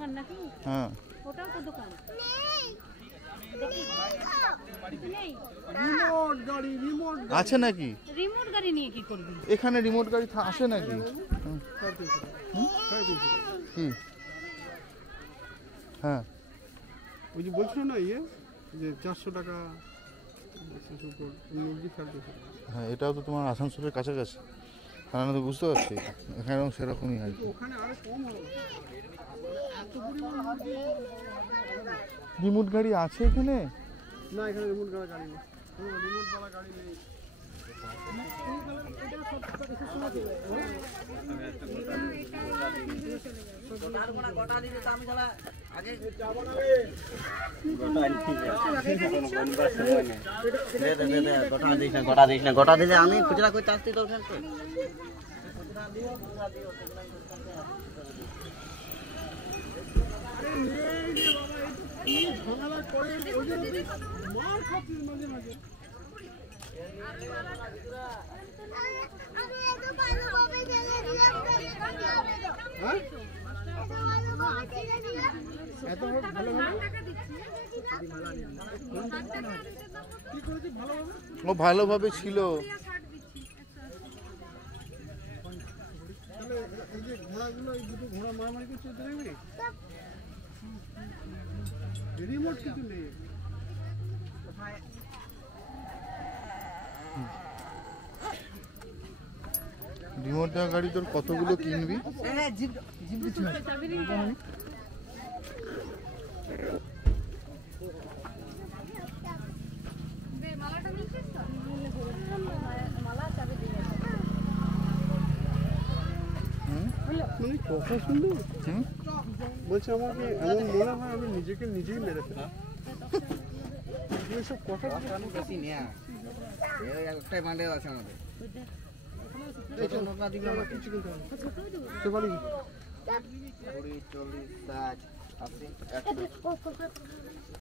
দোকান নাকি? হ্যাঁ ওটাও তো দোকান। আছে নাকি? রিমোট গাড়ি নিয়ে কি করবি? এখানে রিমোট গাড়ি আসে নাকি? কি? হ্যাঁ ওই যে বলছিল না ইয়ে যে 400 টাকা হ্যাঁ, এটাও তো তোমার আসানসোলের কাছাকাছি, আমি তো বুঝতে পারছি এখানেও সেরকমই আর কি। ওখানে আরো কম হবে। এত পরিমাণ রিমোট গাড়ি আছে এখানে? না, এখানে রিমোট গাড়ি নেই, রিমোট वाला গাড়ি নেই। গোটা দিতে আমি শালা আগে গোটা দিলে আমি খুচরা করে চাচ্ছি তো ওখানে মার খাচ্ছি মাঝে মাঝে। এত ভালো ও ভালোভাবে ছিল। এই যে ঘোড়াগুলো, এই দুটো ঘোড়া মারামারি করছে দেখবি, রিমোট কিছু নেই। রিমোট দেওয়া গাড়ি তোর কতগুলো কিনবি? মানে কথা শুনলো বলছে আমাকে এমন মনে হয় আমি নিজেকে নিজেই মেরে ফেলি। এসব কথা বেশি নেয়া একটাই মান্ডে আছে আমাদের